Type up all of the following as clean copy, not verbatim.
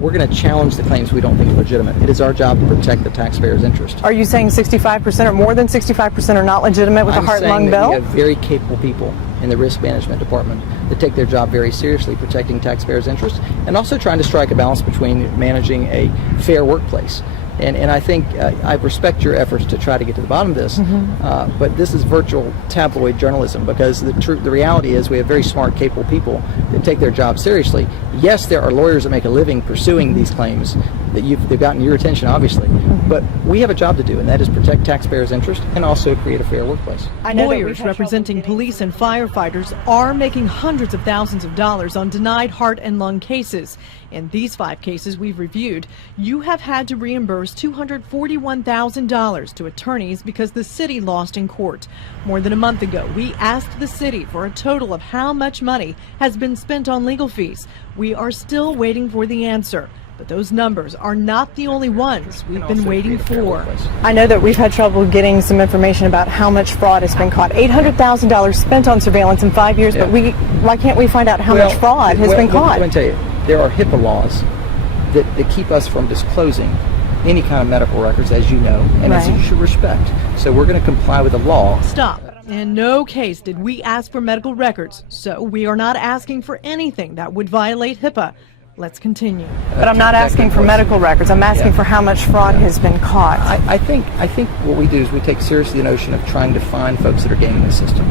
we're going to challenge the claims we don't think are legitimate. It is our job to protect the taxpayer's interest. Are you saying 65% or more than 65% are not legitimate with the heart and lung bill? We have very capable people in the risk management department that take their job very seriously, protecting taxpayers' interest and also trying to strike a balance between managing a fair workplace. And I think I respect your efforts to try to get to the bottom of this, but this is virtual tabloid journalism, because the reality is we have very smart, capable people that take their job seriously. Yes, there are lawyers that make a living pursuing these claims that they've gotten your attention, obviously, but we have a job to do, and that is protect taxpayers' interest and also create a fair workplace. Lawyers representing police and firefighters are making hundreds of thousands of dollars on denied heart and lung cases. In these 5 cases we've reviewed, you have had to reimburse $241,000 to attorneys because the city lost in court. More than a month ago, we asked the city for a total of how much money has been spent on legal fees. We are still waiting for the answer. But those numbers are not the only ones we've been waiting for. I know that we've had trouble getting some information about how much fraud has been caught. $800,000 spent on surveillance in 5 years, but why can't we find out how much fraud has been caught? Let me tell you, there are HIPAA laws that keep us from disclosing any kind of medical records, as you know, and as you should respect. So we're going to comply with the law. Stop. In no case did we ask for medical records, so we are not asking for anything that would violate HIPAA. Let's continue. But I'm not asking for medical records. I'm asking for how much fraud has been caught. I think what we do is we take seriously the notion of trying to find folks that are gaming the system.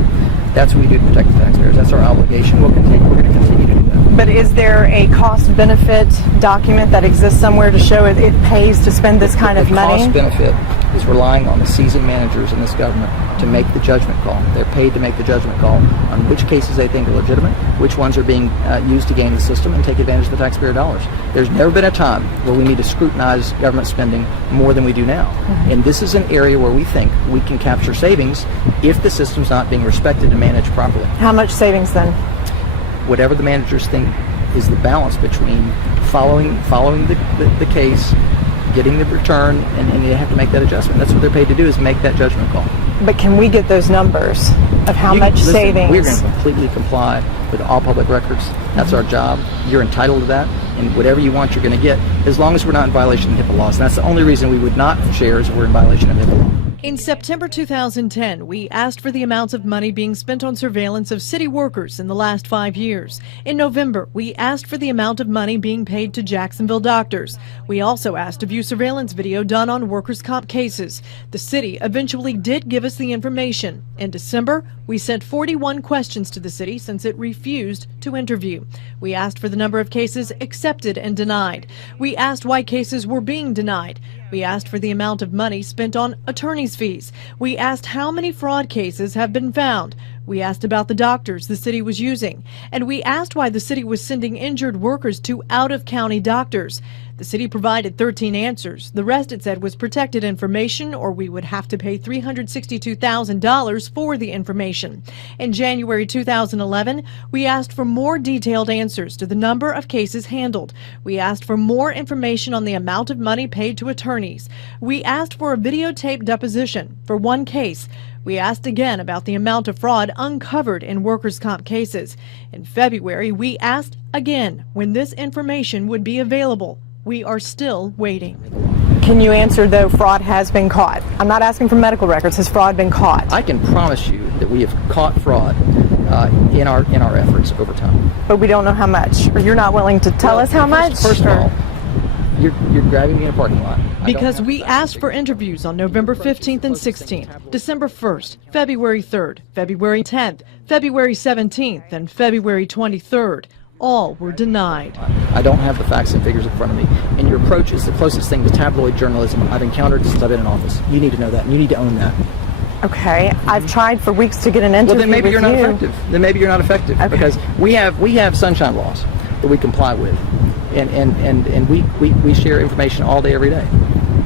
That's what we do to protect the taxpayers. That's our obligation. We're going to continue to do that. But is there a cost-benefit document that exists somewhere to show it pays to spend this kind of money? The cost-benefit is relying on the seasoned managers in this government to make the judgment call. They're paid to make the judgment call on which cases they think are legitimate, which ones are being used to game the system and take advantage of the taxpayer dollars. There's never been a time where we need to scrutinize government spending more than we do now. And this is an area where we think we can capture savings if the system's not being respected and managed properly. How much savings then? Whatever the managers think is the balance between following the case, getting the return, and they have to make that adjustment. That's what they're paid to do, is make that judgment call. But can we get those numbers of how much savings? We're going to completely comply with all public records. That's our job. You're entitled to that, and whatever you want, you're going to get, as long as we're not in violation of HIPAA laws. And that's the only reason we would not share, is if we're in violation of HIPAA law. In September 2010, we asked for the amounts of money being spent on surveillance of city workers in the last 5 years. In November, we asked for the amount of money being paid to Jacksonville doctors. We also asked to view surveillance video done on workers' comp cases. The city eventually did give us the information. In December, we sent 41 questions to the city since it refused to interview. We asked for the number of cases accepted and denied. We asked why cases were being denied. We asked for the amount of money spent on attorney's fees. We asked how many fraud cases have been found. We asked about the doctors the city was using. And we asked why the city was sending injured workers to out-of-county doctors. The city provided 13 answers. The rest, it said, was protected information, or we would have to pay $362,000 for the information. In January 2011, we asked for more detailed answers to the number of cases handled. We asked for more information on the amount of money paid to attorneys. We asked for a videotaped deposition for one case. We asked again about the amount of fraud uncovered in workers' comp cases. In February, we asked again when this information would be available. We are still waiting. Can you answer, though, fraud has been caught? I'm not asking for medical records. Has fraud been caught? I can promise you that we have caught fraud in our efforts over time. But we don't know how much. Or you're not willing to tell us how much? First of all, you're grabbing me in a parking lot. Because we asked for interviews on November 15th and 16th, December 1st, February 3rd, February 10th, February 17th, and February 23rd. All were denied. I don't have the facts and figures in front of me, and your approach is the closest thing to tabloid journalism I've encountered since I've been in office. You need to know that, and you need to own that. Okay, I've tried for weeks to get an interview. Well, then maybe you're not effective. Then maybe you're not effective, because we have sunshine laws that we comply with, and we share information all day, every day.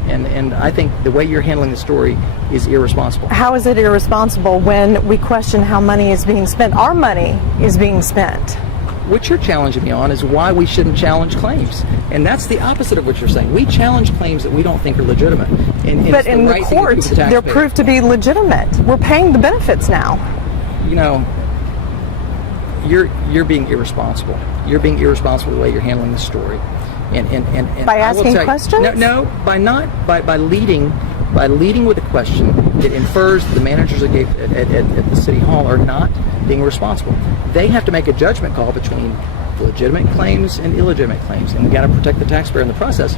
And I think the way you're handling the story is irresponsible. How is it irresponsible when we question how money is being spent? Our money is being spent. What you're challenging me on is why we shouldn't challenge claims. And that's the opposite of what you're saying. We challenge claims that we don't think are legitimate. But in the court, they're proved to be legitimate. We're paying the benefits now. You know, you're being irresponsible. You're being irresponsible the way you're handling the story. And By I will asking tell you- questions? No, by leading with a question that infers the managers at the city hall are not being responsible. They have to make a judgment call between legitimate claims and illegitimate claims, and we got to protect the taxpayer in the process.